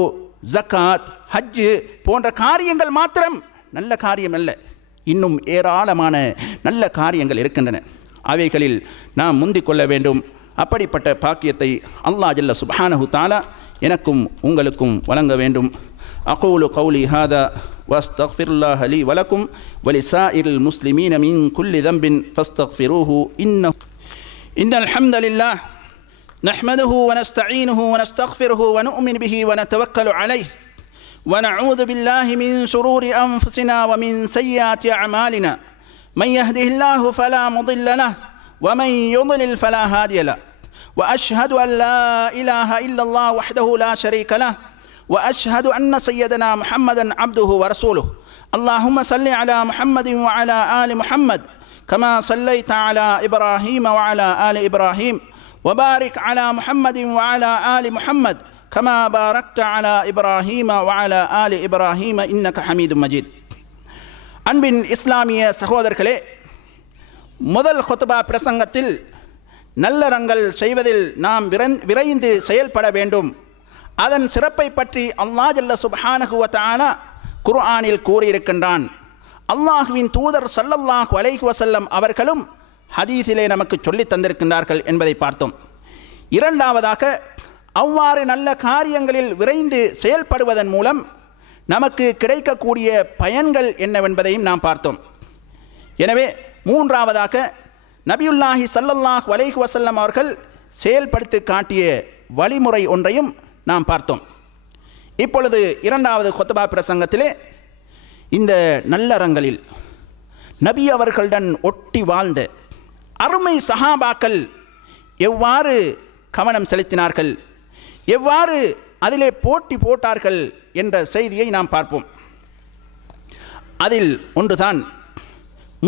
ஜக்காத், ஹஜ்ஜு போன்ற காரியங்கள் மாத்திரம் நல்ல காரியம் அல்ல, இன்னும் ஏராளமான நல்ல காரியங்கள் இருக்கின்றன. அவைகளில் நாம் முந்திக் கொள்ள வேண்டும். அப்படிப்பட்ட பாக்கியத்தை அல்லாஹ் ஜல்ல சுப்ஹானஹு தஆலா எனக்கும் உங்களுக்கும் வழங்க வேண்டும். அகூலு கௌலி ஹாதா வஸ்தக்ஃபிருல்லாஹ லீ வலக்கும் வலிசாயிரில் முஸ்லிமீன மின் குல்லி தம்பின் ஃபஸ்தக்ஃபிரூஹு இன்னல் ஹம்தலில்லாஹ் நஹ்மதுஹு வனஸ்தஈனுஹு வனஸ்தக்ஃபிருஹு வனு'மினு பிஹி வனதவக்கலு அலைஹி ونعوذ بالله من شرور أنفسنا ومن سيئات أعمالنا من يهده الله فلا مضل له ومن يضلل فلا هادي له وأشهد أن لا إله إلا الله وحده لا شريك له وأشهد أن سيدنا محمدا عبده ورسوله اللهم صل على محمد وعلى آل محمد كما صليت على إبراهيم وعلى آل إبراهيم وبارك على محمد وعلى آل محمد كما باركت على إبراهيم وعلى آل إبراهيم إنك حميد مجيد. அன்பின் இஸ்லாமிய சகோதரர்களே, முதல் ஹுத்பா பிரசங்கத்தில் நல்லறங்கள் செய்வதில் நாம் விரைந்து செயல்பட வேண்டும், அதன் சிறப்பை பற்றி அல்லாஹ் ஜல்ல சுப்ஹானஹு வ தஆலா குர்ஆனில் கூறியிருக்கின்றான். அல்லாஹுவின் தூதர் ஸல்லல்லாஹு அலைஹி வஸல்லம் அவர்களும் ஹதீஸிலே நமக்கு சொல்லி தந்திருக்கின்றார்கள் என்பதை பார்த்தோம். இரண்டாவதாக, அவ்வாறு நல்ல காரியங்களில் விரைந்து செயல்படுவதன் மூலம் நமக்கு கிடைக்கக்கூடிய பயன்கள் என்னவென்பதையும் நாம் பார்த்தோம். எனவே மூன்றாவதாக, நபியுல்லாஹி ஸல்லல்லாஹு அலைஹி வஸல்லம் அவர்கள் செயல்படுத்தி காட்டிய வழிமுறை ஒன்றையும் நாம் பார்த்தோம். இப்பொழுது இரண்டாவது ஹுத்பா பிரசங்கத்திலே இந்த நல்லறங்களில் நபி அவர்களுடன் ஒட்டி வாழ்ந்த அருமை சஹாபாக்கள் எவ்வாறு கவனம் செலுத்தினார்கள், எவ்வாறு அதிலே போட்டி போட்டார்கள் என்ற செய்தியை நாம் பார்ப்போம். அதில் ஒன்றுதான்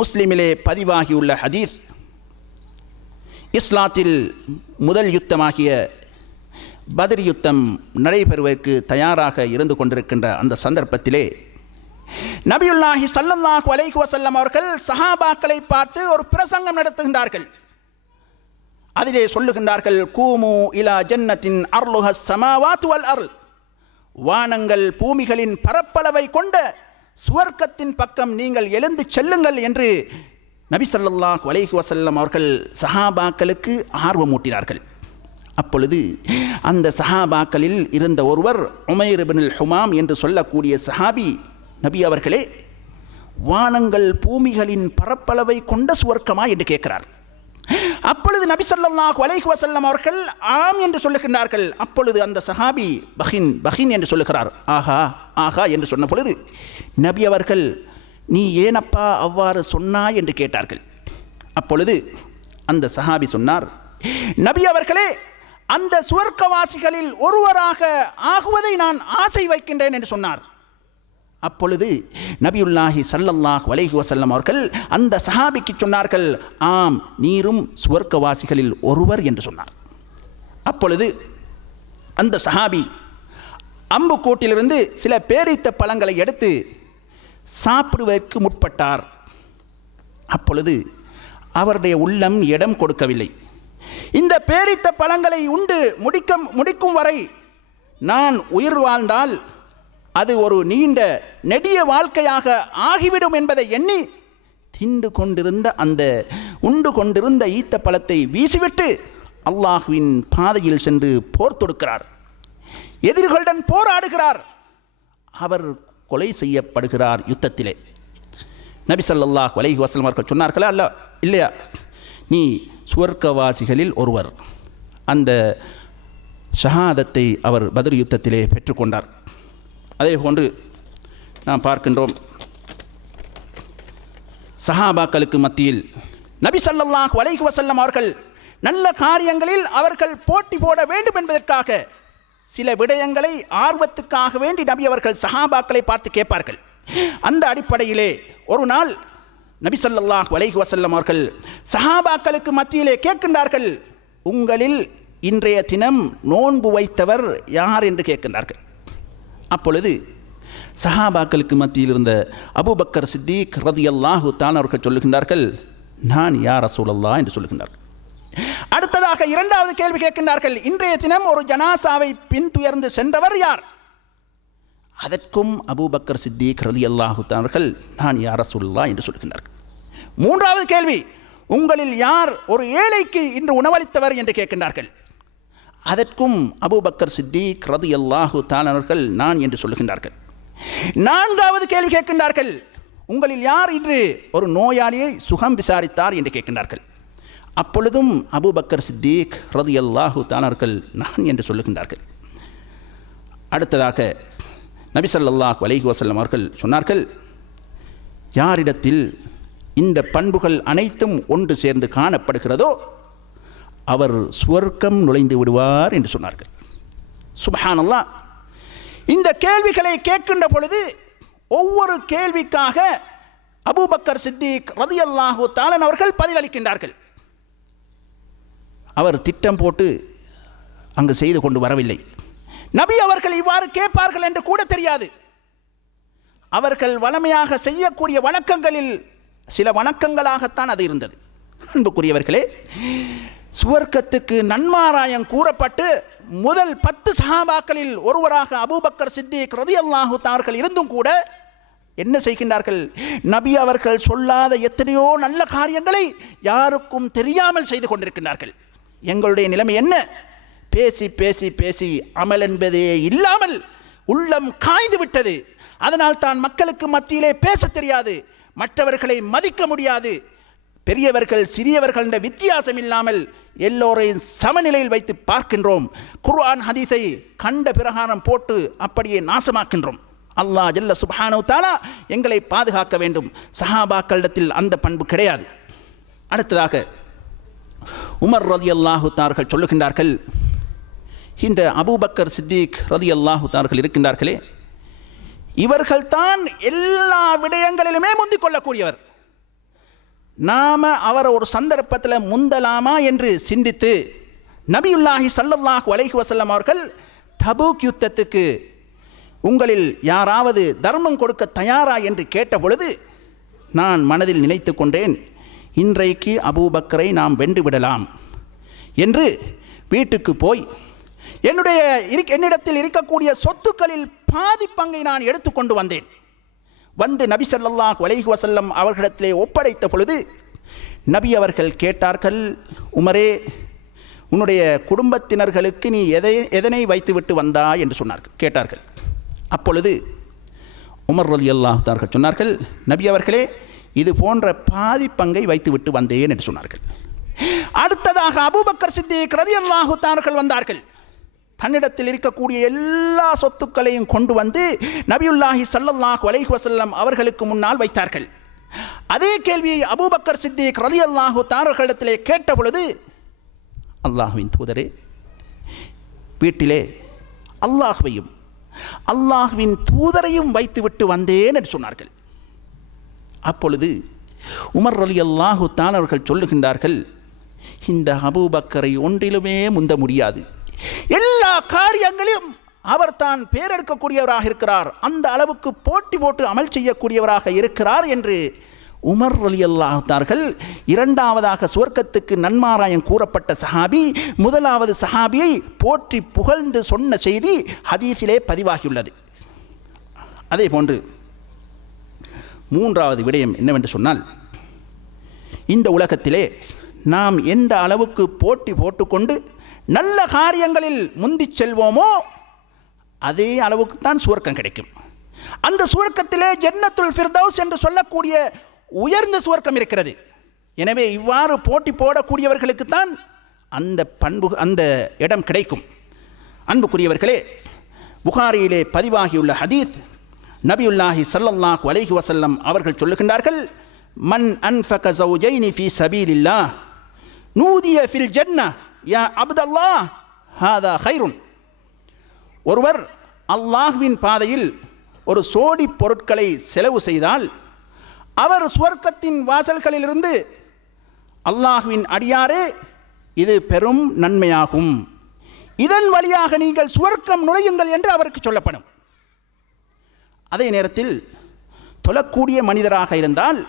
முஸ்லிமிலே பதிவாகியுள்ள ஹதீஸ். இஸ்லாத்தில் முதல் யுத்தமாகிய பத்ர் யுத்தம் நடைபெறுவதற்கு தயாராக இருந்து கொண்டிருக்கின்ற அந்த சந்தர்ப்பத்திலே நபியுல்லாஹி ஸல்லல்லாஹு அலைஹி வஸல்லம் அவர்கள் சஹாபாக்களை பார்த்து ஒரு பிரசங்கம் நடத்துகின்றார்கள். அதிலே சொல்லுகின்றார்கள், கூமு இலா ஜன்னத்தின் அர்லுஹஸ் ஸமாவாத்து வல் அர்ல், வானங்கள் பூமிகளின் பரப்பளவை கொண்ட சுவர்க்கத்தின் பக்கம் நீங்கள் எழுந்து செல்லுங்கள் என்று நபி ஸல்லல்லாஹு அலைஹி வஸல்லம் அவர்கள் சஹாபாக்களுக்கு ஆர்வமூட்டினார்கள். அப்பொழுது அந்த சஹாபாக்களில் இருந்த ஒருவர் உமைர் இப்னுல் ஹுமாம் என்று சொல்லக்கூடிய சஹாபி, நபி அவர்களே, வானங்கள் பூமிகளின் பரப்பளவை கொண்ட சுவர்க்கமா என்று கேட்கிறார். அப்பொழுது நபி ஸல்லல்லாஹு அலைஹி வஸல்லம் அவர்கள் ஆம் என்று சொல்லுகின்றார்கள். அப்பொழுது அந்த சஹாபி பஹின் பஹின் என்று சொல்லுகிறார். ஆஹா ஆஹா என்று சொன்ன பொழுது நபி அவர்கள், நீ ஏனப்பா அவ்வாறு சொன்னாய் என்று கேட்டார்கள். அப்பொழுது அந்த சஹாபி சொன்னார், நபி அவர்களே, அந்த சுவர்க்கவாசிகளில் ஒருவராக ஆகுவதை நான் ஆசை வைக்கின்றேன் என்று சொன்னார். அப்பொழுது நபியுல்லாஹி ஸல்லல்லாஹு அலைஹி வஸல்லம் அவர்கள் அந்த சஹாபிக்கு சொன்னார்கள், ஆம், நீரும் சுவர்க்கவாசிகளில் ஒருவர் என்று சொன்னார். அப்பொழுது அந்த சஹாபி அம்புக்கூட்டிலிருந்து சில பேரித்த பழங்களை எடுத்து சாப்பிடுவதற்கு முற்பட்டார். அப்பொழுது அவருடைய உள்ளம் இடம் கொடுக்கவில்லை. இந்த பேரித்த பழங்களை உண்டு முடிக்கும் வரை நான் உயிர் வாழ்ந்தால் அது ஒரு நீண்ட நெடிய வாழ்க்கையாக ஆகிவிடும் என்பதை எண்ணி உண்டு கொண்டிருந்த ஈத்த பழத்தை வீசிவிட்டு அல்லாஹ்வின் பாதையில் சென்று போர் தொடுக்கிறார். எதிரிகளுடன் போராடுகிறார். அவர் கொலை செய்யப்படுகிறார் யுத்தத்திலே. நபி ஸல்லல்லாஹு அலைஹி வஸல்லம் அவர்கள் சொன்னார்களா இல்லையா, நீ சுவர்க்கவாசிகளில் ஒருவர். அந்த ஷஹாதத்தை அவர் பத்ர் யுத்தத்திலே பெற்றுக்கொண்டார். அதே போன்று நாம் பார்க்கின்றோம், சஹாபாக்களுக்கு மத்தியில் நபி ஸல்லல்லாஹு அலைஹி வஸல்லம் அவர்கள் நல்ல காரியங்களில் அவர்கள் போட்டி போட வேண்டும் என்பதற்காக சில விடயங்களை ஆர்வத்துக்காக வேண்டி நபி அவர்கள் சஹாபாக்களை பார்த்து கேட்பார்கள். அந்த அடிப்படையிலே ஒரு நாள் நபி ஸல்லல்லாஹு அலைஹி வஸல்லம் அவர்கள் சஹாபாக்களுக்கு மத்தியிலே கேட்கின்றார்கள், உங்களில் இன்றைய தினம் நோன்பு வைத்தவர் யார் என்று கேட்கின்றார்கள். அப்பொழுது சஹாபாக்களுக்கு மத்தியில் இருந்த அபூபக்கர் சித்திக் ரலியல்லாஹு தஆலா அவர்கள் சொல்லுகின்றார்கள், நான் யா ரசூலல்லாஹ் என்று சொல்லுகின்றார்கள். அடுத்ததாக இரண்டாவது கேள்வி கேட்கின்றார்கள், இன்றைய தினம் ஒரு ஜனாசாவை பின்துயர்ந்து சென்றவர் யார்? அதற்கும் அபூபக்கர் சித்திக் ரலியல்லாஹு தஆலா அவர்கள் நான் யா ரசூலுல்லாஹ் என்று சொல்லுகின்றார்கள். மூன்றாவது கேள்வி, உங்களில் யார் ஒரு ஏழைக்கு இன்று உணவளித்தவர் என்று கேட்கின்றார்கள். அதற்கும் அபூபக்கர் சித்திக் ரலியல்லாஹு தஆலா அவர்கள் நான் என்று சொல்லுகின்றார்கள். நான்காவது கேள்வி கேட்கின்றார்கள், உங்களில் யார் இன்று ஒரு நோயாளியை சுகம் விசாரித்தார் என்று கேட்கின்றார்கள். அப்பொழுதும் அபூபக்கர் சித்திக் ரலியல்லாஹு தஆலா அவர்கள் நான் என்று சொல்லுகின்றார்கள். அடுத்ததாக நபி ஸல்லல்லாஹு அலைஹி வஸல்லம் அவர்கள் சொன்னார்கள், யாரிடத்தில் இந்த பண்புகள் அனைத்தும் ஒன்று சேர்ந்து காணப்படுகிறதோ அவர் சுவர்க்கம் நுழைந்து விடுவார் என்று சொன்னார்கள். சுப்ஹானல்லாஹ். இந்த கேள்விகளை கேட்கின்ற பொழுது ஒவ்வொரு கேள்விக்காக அபூபக்கர் சித்திக் ரலியல்லாஹு தஆலா அவர்கள் பதிலளிக்கின்றார்கள். அவர் திட்டம் போட்டு அங்கு செய்து கொண்டு வரவில்லை. நபி அவர்கள் இவ்வாறு கேட்பார்கள் என்று கூட தெரியாது. அவர்கள் வளமையாக செய்யக்கூடிய வணக்கங்களில் சில வணக்கங்களாகத்தான் அது இருந்தது. அன்புக்குரியவர்களே, சுவர்க்கத்துக்கு நன்மாராயம் கூறப்பட்டு முதல் 10 சஹாபாக்களில் ஒருவராக அபூபக்கர் சித்திக் ரலியல்லாஹு தஆலா இருந்தும் கூட என்ன செய்கின்றார்கள்? நபி அவர்கள் சொல்லாத எத்தனையோ நல்ல காரியங்களை யாருக்கும் தெரியாமல் செய்து கொண்டிருக்கின்றார்கள். எங்களுடைய நிலைமை என்ன? பேசி பேசி பேசி அமல் என்பதே இல்லாமல் உள்ளம் காய்ந்து விட்டது. அதனால் தான் மக்களுக்கு மத்தியிலே பேச தெரியாது, மற்றவர்களை மதிக்க முடியாது. பெரியவர்கள் சிறியவர்கள் என்ற வித்தியாசம் இல்லாமல் எல்லோரையும் சமநிலையில் வைத்து பார்க்கின்றோம். குர்ஆன் ஹதீஸை கண்ட பிரகாரம் போட்டு அப்படியே நாசமாக்கின்றோம். அல்லாஹ் ஜல்ல சுப்ஹானஹு தஆலா எங்களை பாதுகாக்க வேண்டும். சஹாபாக்களிடத்தில் அந்த பண்பு கிடையாது. அடுத்ததாக உமர் ரலியல்லாஹு தஆலா சொல்லுகின்றார்கள், இந்த அபூபக்கர் சித்திக் ரலியல்லாஹு தஆலா இருக்கின்றார்களே, இவர்கள்தான் எல்லா விடயங்களிலுமே முந்திக் கொள்ளக்கூடியவர். நாம் அவரை ஒரு சந்தர்ப்பத்தில் முந்தலாமா என்று சிந்தித்து நபியுல்லாஹி ஸல்லல்லாஹு அலைஹி வஸல்லம் அவர்கள் தபூக் யுத்தத்துக்கு உங்களில் யாராவது தர்மம் கொடுக்க தயாரா என்று கேட்ட பொழுது நான் மனதில் நினைத்து கொண்டேன், இன்றைக்கு அபூபக்கரை நாம் வென்று விடலாம் என்று வீட்டுக்கு போய் என்னிடத்தில் இருக்கக்கூடிய சொத்துக்களில் பாதி பங்கை நான் எடுத்துக்கொண்டு வந்தேன். வந்து நபி ஸல்லல்லாஹு அலைஹி வஸல்லம் அவர்களிடத்திலே ஒப்படைத்த பொழுது நபி அவர்கள் கேட்டார்கள், உமரே, உன்னுடைய குடும்பத்தினர்களுக்கு நீ எதனை வைத்துவிட்டு வந்தாய் என்று கேட்டார்கள். அப்பொழுது உமர் ரலியல்லாஹு தஆலா சொன்னார்கள், நபி அவர்களே, இது போன்ற பாதி பங்கை வைத்துவிட்டு வந்தேன் என்று சொன்னார்கள். அடுத்ததாக அபூபக்கர் சித்திக் ரலியல்லாஹு தஆலா வந்தார்கள். தன்னிடத்தில் இருக்கக்கூடிய எல்லா சொத்துக்களையும் கொண்டு வந்து நபியுல்லாஹி ஸல்லல்லாஹு அலைஹி வஸல்லம் அவர்களுக்கு முன்னால் வைத்தார்கள். அதே கேள்வியை அபூபக்கர் சித்திக் ரலியல்லாஹு தஆலாவிடத்திலே கேட்ட பொழுது, அல்லாஹ்வின் தூதரே, வீட்டிலே அல்லாஹ்வையும் அல்லாஹ்வின் தூதரையும் வைத்துவிட்டு வந்தேன் என்று சொன்னார்கள். அப்பொழுது உமர் ரலியல்லாஹு தஆலா அவர்கள் சொல்லுகின்றார்கள், இந்த அபூபக்கரை ஒன்றிலுமே முந்த முடியாது. எல்லா காரியங்களிலும் அவர் தான் பேரெடுக்கக்கூடியவராக இருக்கிறார், அந்த அளவுக்கு போட்டி போட்டு அமல் செய்யக்கூடியவராக இருக்கிறார் என்று உமர் ரலியல்லாஹு தஆலா இரண்டாவதாக சுவர்க்கத்துக்கு நன்மாராயம் கூறப்பட்ட சஹாபி முதலாவது சஹாபியை போற்றி புகழ்ந்து சொன்ன செய்தி ஹதீஸிலே பதிவாகியுள்ளது. அதே போன்று மூன்றாவது விடயம் என்னவென்று சொன்னால், இந்த உலகத்திலே நாம் எந்த அளவுக்கு போட்டி போட்டுக்கொண்டு நல்ல காரியங்களில் முந்தி செல்வோமோ அதே அளவுக்கு தான் சுவர்க்கம் கிடைக்கும். அந்த சுவர்க்கத்திலே ஜன்னத்துல் ஃபிர்தௌஸ் என்று சொல்லக்கூடிய உயர்ந்த சுவர்க்கம் இருக்கிறது. எனவே இவ்வாறு போட்டி போடக்கூடியவர்களுக்கு தான் அந்த பண்பு அந்த இடம் கிடைக்கும். அன்புக்குரியவர்களே, புகாரியிலே பதிவாகியுள்ள ஹதீஸ், நபியுல்லாஹி ஸல்லல்லாஹு அலைஹி வஸல்லம் அவர்கள் சொல்லுகின்றார்கள், மன் அன்ஃபக ஸௌஜைனி ஃபீ ஸபீலில்லாஹ் நூதிய ஃபில் ஜன்னah யா அப்தல்லாஹ் ஹாதா கைருன். ஒருவர் அல்லாஹ்வின் பாதையில் ஒரு சோடி பொருட்களை செலவு செய்தால் அவர் சுவர்க்கத்தின் வாசல்களிலிருந்து, அல்லாஹ்வின் அடியாரே, இது பெரும் நன்மையாகும், இதன் வழியாக நீங்கள் சுவர்க்கம் நுழையுங்கள் என்று அவருக்கு சொல்லப்படும். அதே நேரத்தில் தொழக்கூடிய மனிதராக இருந்தால்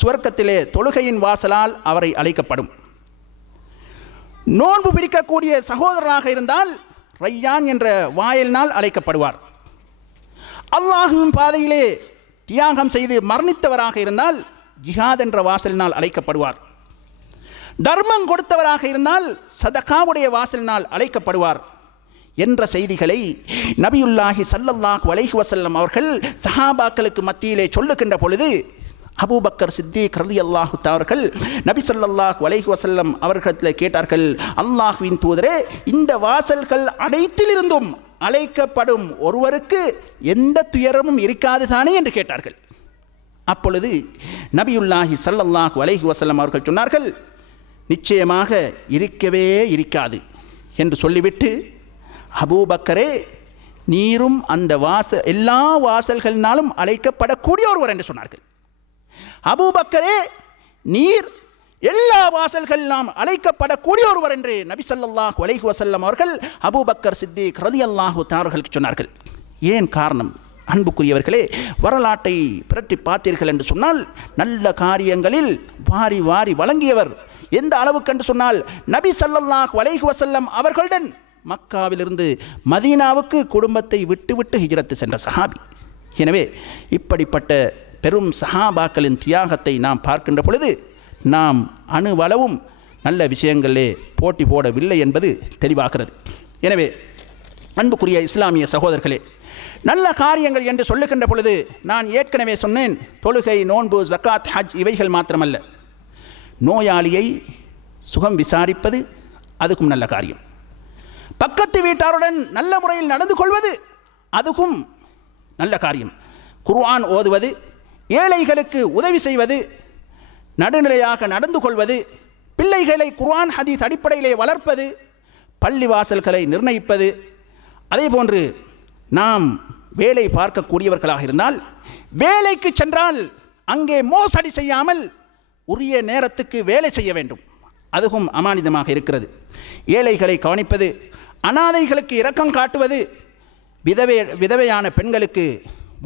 சுவர்க்கத்திலே தொழுகையின் வாசலால் அவரை அழைக்கப்படும். நோன்பு பிடிக்கக்கூடிய சகோதரராக இருந்தால் ரையான் என்ற வாயிலினால் அழைக்கப்படுவார். அல்லாஹ்வின் பாதையிலே தியாகம் செய்து மரணித்தவராக இருந்தால் ஜிஹாத் என்ற வாசலினால் அழைக்கப்படுவார். தர்மம் கொடுத்தவராக இருந்தால் சதகாவுடைய வாசலினால் அழைக்கப்படுவார் என்ற செய்திகளை நபியுல்லாஹி ஸல்லல்லாஹு அலைஹி வஸல்லம் அவர்கள் சஹாபாக்களுக்கு மத்தியிலே சொல்லுகின்ற பொழுது அபூபக்கர் சித்திக் ரலியல்லாஹு தஆலா அவர்கள் நபி ஸல்லல்லாஹு அலைஹி வஸல்லம் அவர்களிடத்தில் கேட்டார்கள், அல்லாஹ்வின் தூதரே, இந்த வாசல்கள் அனைத்திலிருந்தும் அழைக்கப்படும் ஒருவருக்கு எந்த துயரமும் இருக்காது தானே என்று கேட்டார்கள். அப்பொழுது நபியுல்லாஹி ஸல்லல்லாஹு அலைஹி வஸல்லம் அவர்கள் சொன்னார்கள், நிச்சயமாக இருக்கவே இருக்காது என்று சொல்லிவிட்டு, அபூபக்கரே, நீரும் அந்த எல்லா வாசல்களினாலும் அழைக்கப்படக்கூடிய ஒருவர் என்று சொன்னார்கள். அபூபக்கரே நீர் எல்லா வாசல்களிலும் அழைக்கப்படக்கூடிய ஒருவர் என்று நபி ஸல்லல்லாஹு அலைஹி வஸல்லம் அவர்கள் அபூபக்கர் சித்திக் ரலியல்லாஹு தஆலா அவர்களுக்கு சொன்னார்கள். ஏன் காரணம்? அன்புக்குரியவர்களே, வரலாற்றை புரட்டி பார்த்தீர்கள் என்று சொன்னால் நல்ல காரியங்களில் வாரி வாரி வழங்கியவர். எந்த அளவுக்கு என்று சொன்னால் நபி ஸல்லல்லாஹு அலைஹி வஸல்லம் அவர்களுடன் மக்காவிலிருந்து மதீனாவுக்கு குடும்பத்தை விட்டு ஹிஜ்ரத்து சென்ற சஹாபி. எனவே இப்படிப்பட்ட பெரும் சஹாபாக்களின் தியாகத்தை நாம் பார்க்கின்ற பொழுது நாம் அணுவளவும் நல்ல விஷயங்களே போட்டி போடவில்லை என்பது தெளிவாகிறது. எனவே அன்புக்குரிய இஸ்லாமிய சகோதரர்களே, நல்ல காரியங்கள் என்று சொல்லுகின்ற பொழுது நான் ஏற்கனவே சொன்னேன், தொழுகை, நோன்பு, ஜக்காத், ஹஜ் இவைகள் மாத்திரமல்ல. நோயாளியை சுகம் விசாரிப்பது அதுக்கும் நல்ல காரியம். பக்கத்து வீட்டாருடன் நல்ல முறையில் நடந்து கொள்வது அதுக்கும் நல்ல காரியம். குர்ஆன் ஓதுவது, ஏழைகளுக்கு உதவி செய்வது, நடுநிலையாக நடந்து கொள்வது, பிள்ளைகளை குர்ஆன் ஹதீஸ் அடிப்படையிலே வளர்ப்பது, பள்ளிவாசல்களை நிர்ணயிப்பது, அதே போன்று நாம் வேலை பார்க்கக்கூடியவர்களாக இருந்தால் வேலைக்கு சென்றால் அங்கே மோசடி செய்யாமல் உரிய நேரத்துக்கு வேலை செய்ய வேண்டும். அதுவும் அமானிதமாக இருக்கிறது. ஏழைகளை கவனிப்பது, அனாதைகளுக்கு இரக்கம் காட்டுவது, விதவையான பெண்களுக்கு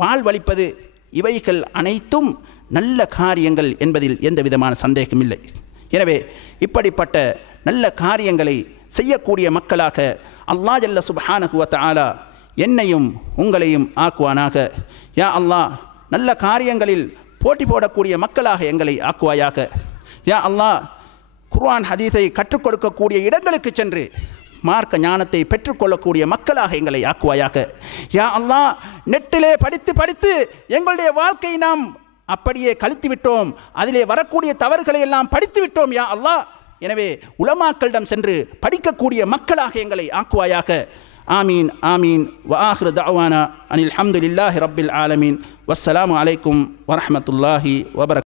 வாழ்வளிப்பது, இவைகள் அனைத்தும் நல்ல காரியங்கள் என்பதில் எந்த விதமான சந்தேகம் இல்லை. எனவே இப்படிப்பட்ட நல்ல காரியங்களை செய்யக்கூடிய மக்களாக அல்லாஹ் ஜல்ல சுப்ஹானஹு வ தஆலா என்னையும் உங்களையும் ஆக்குவானாக. யா அல்லாஹ், நல்ல காரியங்களில் போட்டி போடக்கூடிய மக்களாக எங்களை ஆக்குவாயாக. யா அல்லாஹ், குர்ஆன் ஹதீஸை கற்றுக் கொடுக்கக்கூடிய இடங்களுக்கு சென்று மார்க்க ஞானத்தை பெற்றுக்கொள்ளக்கூடிய மக்களாக எங்களை ஆக்குவாயாக. யா அல்லாஹ், நெட்டிலே படித்து எங்களுடைய வாழ்க்கை நாம் அப்படியே கழித்து விட்டோம், அதிலே வரக்கூடிய தவறுகளை எல்லாம் படித்து விட்டோம். யா அல்லாஹ், எனவே உலமாக்களிடம் சென்று படிக்கக்கூடிய மக்களாக எங்களை ஆக்குவாயாக. ஆமீன் ஆமீன். வ ஆஹிரு தஅவானா அனில் ஹம்துலில்லாஹி ரப்பில் ஆலமீன். வஸ்ஸலாமு அலைக்கும் வரஹ்மத்துல்லாஹி வபரகாத்துஹு.